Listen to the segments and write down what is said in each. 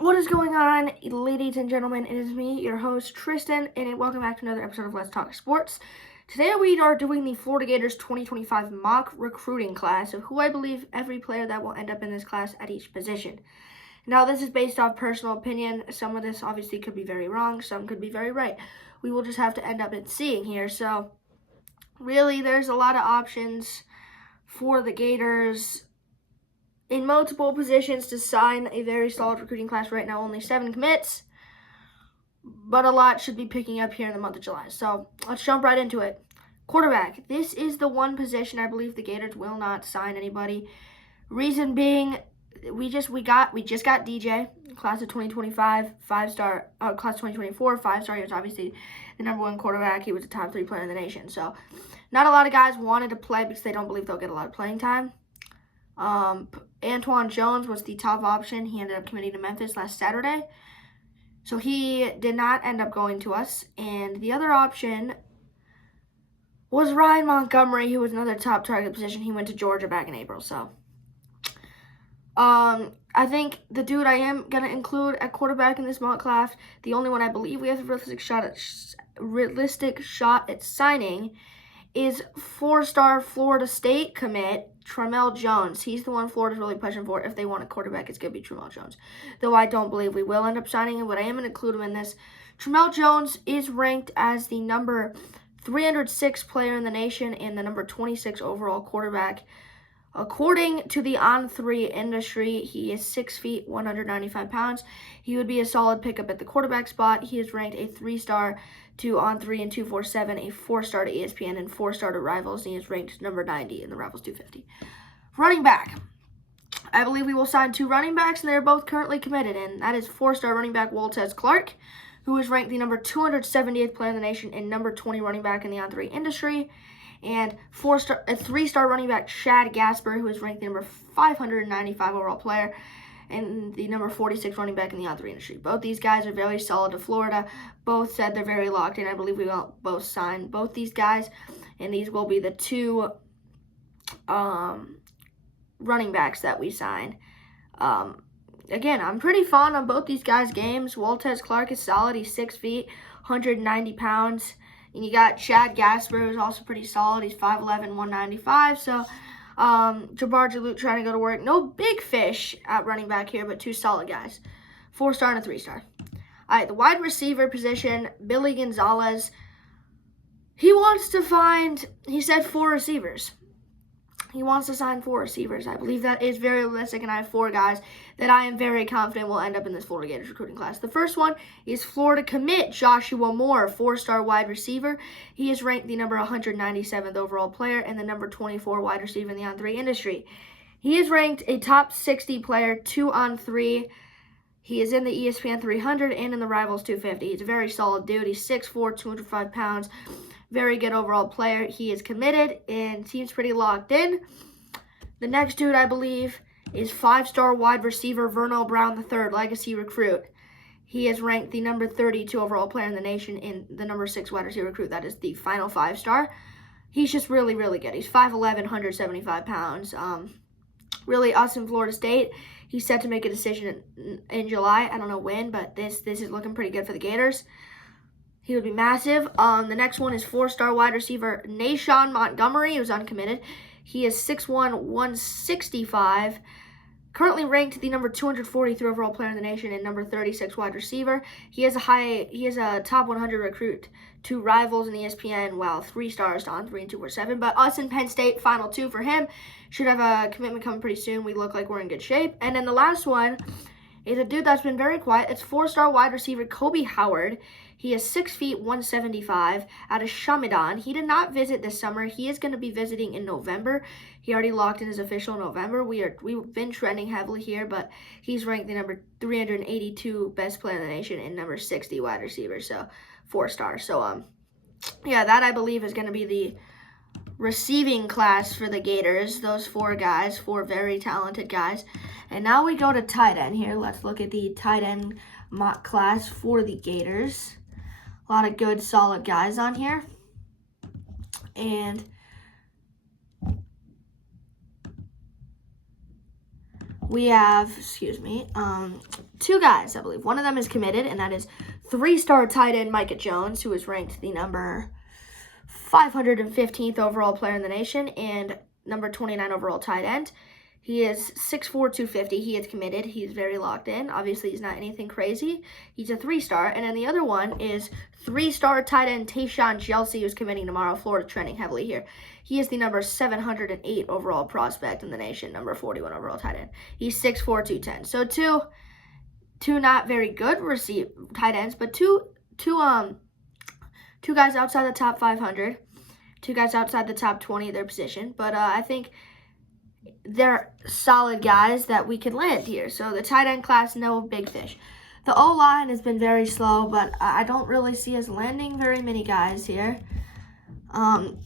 What is going on, ladies and gentlemen? It is me, your host, Tristan, and welcome back to another episode of Let's Talk Sports. Today we are doing the Florida Gators 2025 mock recruiting class of who I believe every player that will end up in this class at each position. Now, this is based off personal opinion. Some of this obviously could be very wrong, some could be very right. We will just have to end up in seeing here. So, really, there's a lot of options for the Gators in multiple positions to sign a very solid recruiting class right now. Only 7 commits, but a lot should be picking up here in the month of July. So let's jump right into it. Quarterback. This is the one position I believe the Gators will not sign anybody. Reason being, we just got DJ, class of 2025, 5-star, class of 2024, 5-star. He was obviously the number 1 quarterback. He was a top 3 player in the nation. So not a lot of guys wanted to play because they don't believe they'll get a lot of playing time. Antoine Jones was the top option. He ended up committing to Memphis last Saturday. So he did not end up going to us. And the other option was Ryan Montgomery, who was another top target position. He went to Georgia back in April. So I think the dude I am going to include at quarterback in this mock class, the only one I believe we have a realistic shot at signing, is 4-star Florida State commit Tramel Jones. He's the one Florida's really pushing for. If they want a quarterback, it's going to be Tramel Jones. Though I don't believe we will end up signing him, but I am going to include him in this. Tramel Jones is ranked as the number 306 player in the nation and the number 26 overall quarterback. According to the On3 industry, he is 6 feet, 195 pounds. He would be a solid pickup at the quarterback spot. He is ranked a 3-star to On3 and 247, a 4-star to ESPN, and 4-star to Rivals. And he is ranked number 90 in the Rivals 250. Running back. I believe we will sign 2 running backs, and they're both currently committed. And that is 4-star running back Waltez Clark, who is ranked the number 270th player in the nation and number 20 running back in the On3 industry. And 3-star running back Shad Gasper, who is ranked the number 595 overall player and the number 46 running back in the On3 industry. Both these guys are very solid to Florida. Both said they're very locked in. I believe we will both sign both these guys, and these will be the 2 running backs that we sign. Again, I'm pretty fond on both these guys' games. Waltez Clark is solid. He's 6 feet, 190 pounds. And you got Shad Gasper, who's also pretty solid. He's 5'11", 195. So, Jabbar Jalute trying to go to work. No big fish at running back here, but 2 solid guys. 4-star and a 3-star. All right, the wide receiver position, Billy Gonzalez. He said 4 receivers. He wants to sign 4 receivers. I believe that is very realistic, and I have 4 guys that I am very confident will end up in this Florida Gators recruiting class. The first one is Florida commit Joshua Moore, 4-star wide receiver. He is ranked the number 197th overall player and the number 24 wide receiver in the On3 industry. He is ranked a top 60 player, 2 on 3. He is in the ESPN 300 and in the Rivals 250. He's a very solid dude. He's 6'4", 205 pounds. Very good overall player. He is committed and seems pretty locked in. The next dude, I believe, is 5-star wide receiver Vernell Brown III, legacy recruit. He is ranked the number 32 overall player in the nation and the number 6 wide receiver recruit. That is the final 5-star. He's just really, really good. He's 5'11", 175 pounds. Really us in Florida State. He's set to make a decision in July. I don't know when, but this is looking pretty good for the Gators. He would be massive. The next one is 4-star wide receiver Nashawn Montgomery, who's uncommitted. He is 6'1", 165. Currently ranked the number 243 overall player in the nation and number 36 wide receiver. He is a top 100 recruit to Rivals and ESPN. Well, 3 stars to On3 and 247. But us in Penn State, final 2 for him. Should have a commitment coming pretty soon. We look like we're in good shape. And then the last one is a dude that's been very quiet. It's 4-star wide receiver Kobe Howard. He is 6 feet, 175, out of Shamidan. He did not visit this summer. He is going to be visiting in November. He already locked in his official November. We've been trending heavily here, but he's ranked the number 382 best player in the nation and number 60 wide receiver, so 4-star. So, yeah, that I believe is going to be the receiving class for the Gators. Those 4 guys, 4 very talented guys. And now we go to tight end here. Let's look at the tight end mock class for the Gators. A lot of good, solid guys on here. And we have, two guys, I believe. One of them is committed, and that is 3-star tight end Micah Jones, who is ranked the number 515th overall player in the nation and number 29 overall tight end. He is 6'4", 250. He is committed. He's very locked in. Obviously, he's not anything crazy. He's a 3-star. And then the other one is 3-star tight end Tayshawn Chelsea, who's committing tomorrow. Florida trending heavily here. He is the number 708 overall prospect in the nation, number 41 overall tight end. He's 6'4", 210. So two not very good tight ends, but two guys outside the top 500, two guys outside the top 20 of their position. But I think they're solid guys that we could land here. So the tight end class, no big fish. The O-line has been very slow, but I don't really see us landing very many guys here. I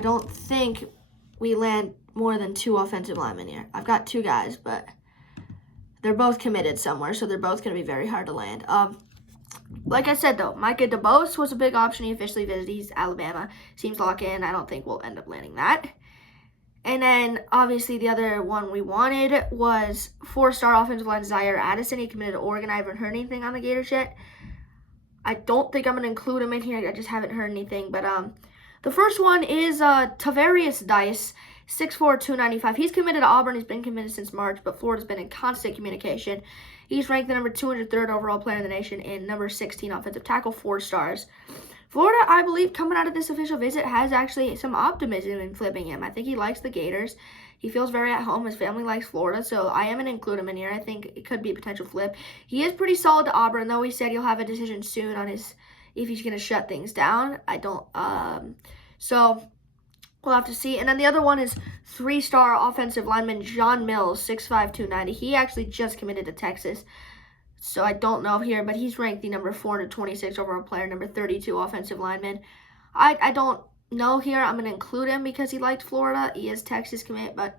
don't think we land more than 2 offensive linemen here. I've got 2 guys, but they're both committed somewhere, so they're both going to be very hard to land. Like I said, though, Micah DeBose was a big option. He officially visited. He's Alabama. Seems locked in. I don't think we'll end up landing that. And then, obviously, the other one we wanted was 4-star offensive line Zaire Addison. He committed to Oregon. I haven't heard anything on the Gators yet. I don't think I'm going to include him in here. I just haven't heard anything. But the first one is Tavarius Dice, 6'4", 295. He's committed to Auburn. He's been committed since March, but Florida's been in constant communication. He's ranked the number 203rd overall player in the nation and number 16 offensive tackle, 4 stars. Florida, I believe, coming out of this official visit, has actually some optimism in flipping him. I think he likes the Gators. He feels very at home. His family likes Florida, so I am going to include him in here. I think it could be a potential flip. He is pretty solid to Auburn, though. He said he'll have a decision soon on if he's going to shut things down. I don't. So we'll have to see. And then the other one is 3-star offensive lineman John Mills, 6'5", 290. He actually just committed to Texas. So I don't know here, but he's ranked the number 426 overall player, number 32 offensive lineman. I don't know here. I'm going to include him because he liked Florida. He is Texas commit, but,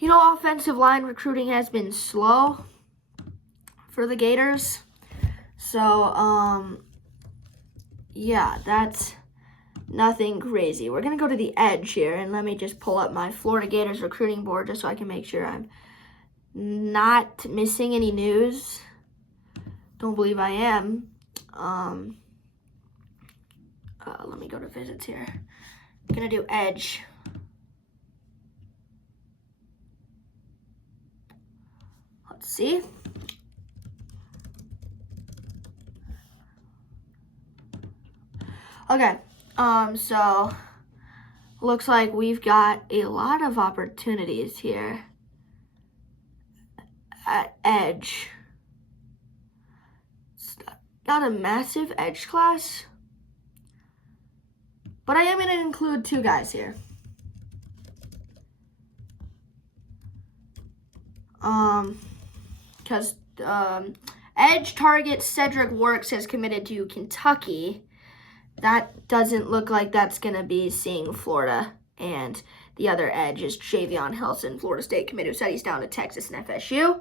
offensive line recruiting has been slow for the Gators. So, yeah, that's nothing crazy. We're going to go to the edge here, and let me just pull up my Florida Gators recruiting board just so I can make sure I'm not missing any news. Don't believe I am. Let me go to visits here. I'm gonna do edge. Let's see. Okay. So looks like we've got a lot of opportunities here at edge. It's not a massive edge class, but I am going to include 2 guys here. Because edge target Cedric Works has committed to Kentucky. That doesn't look like that's going to be seeing Florida. And the other edge is Javion Hilson, Florida State committed, who said he's down to Texas and FSU.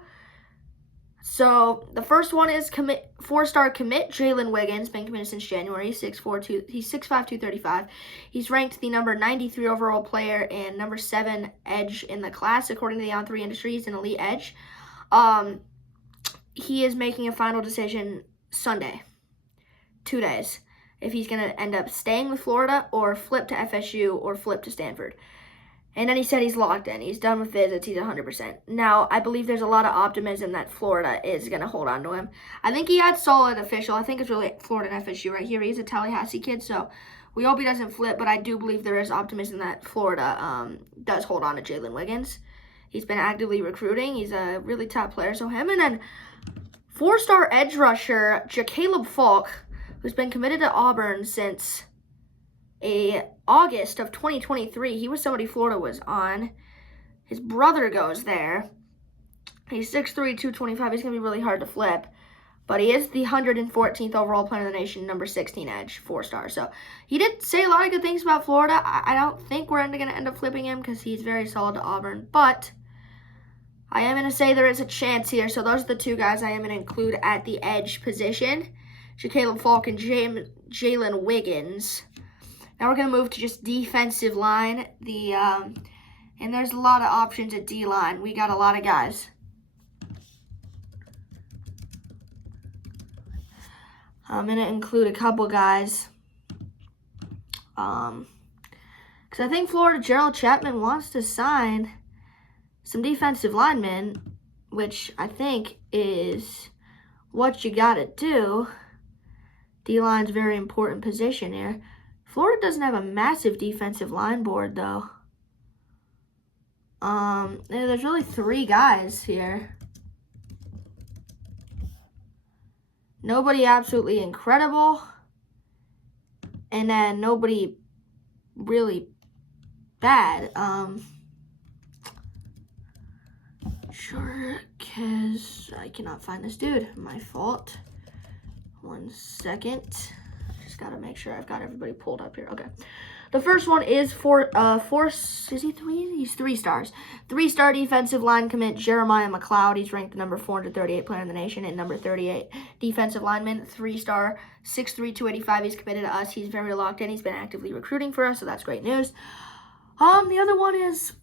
So the first one is 4-star commit Jalen Wiggins, been committed since January. He's 6'5", 235. He's ranked the number 93 overall player and number 7 edge in the class, according to the On3 Industries, an elite edge. He is making a final decision Sunday, 2 days, if he's going to end up staying with Florida or flip to FSU or flip to Stanford. And then he said he's locked in. He's done with visits. He's 100%. Now, I believe there's a lot of optimism that Florida is going to hold on to him. I think he had solid official. I think it's really Florida and FSU right here. He's a Tallahassee kid, so we hope he doesn't flip. But I do believe there is optimism that Florida does hold on to Jalen Wiggins. He's been actively recruiting. He's a really top player. So him, and then 4-star edge rusher Jakaleb Falk, who's been committed to Auburn since August of 2023. He was somebody Florida was on. His brother goes there. He's 6'3", 225. He's going to be really hard to flip. But he is the 114th overall player in the nation, number 16 edge, 4-star. So he did say a lot of good things about Florida. I don't think we're going to end up flipping him because he's very solid to Auburn. But I am going to say there is a chance here. So those are the 2 guys I am going to include at the edge position. Jakaleb Falk and Jalen Wiggins. Now we're going to move to just defensive line. The And there's a lot of options at D-line. We got a lot of guys. I'm going to include a couple guys. Because I think Florida Gerald Chapman wants to sign some defensive linemen, which I think is what you got to do. D-line's a very important position here. Florida doesn't have a massive defensive line board, though. There's really 3 guys here. Nobody absolutely incredible. And then nobody really bad. Sure, because I cannot find this dude. My fault. 1 second. Just gotta make sure I've got everybody pulled up here. Okay. The first one is is he 3? He's 3 stars. 3-star defensive line commit Jeremiah McLeod. He's ranked the number 438 player in the nation and number 38 defensive lineman. 3-star, 6'3", 285. He's committed to us. He's very locked in. He's been actively recruiting for us, so that's great news. The other one is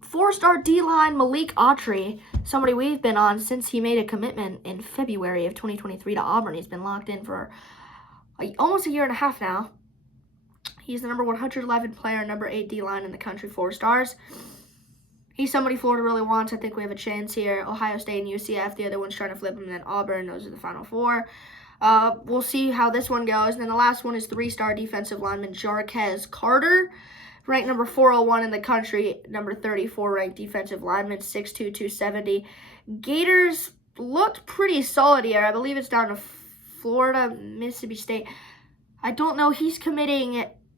4-star D-line Malik Autry, somebody we've been on since he made a commitment in February of 2023 to Auburn. He's been locked in for almost a year and a half now. He's the number 111 player, number 8 D-line in the country, 4 stars. He's somebody Florida really wants. I think we have a chance here. Ohio State and UCF, the other one's trying to flip him, and then Auburn. Those are the final 4. We'll see how this one goes. And then the last one is 3-star defensive lineman Jarquez Carter, ranked number 401 in the country, number 34 ranked defensive lineman, 6'2", 270. Gators looked pretty solid here. I believe it's down to Florida, Mississippi State. I don't know. He's committing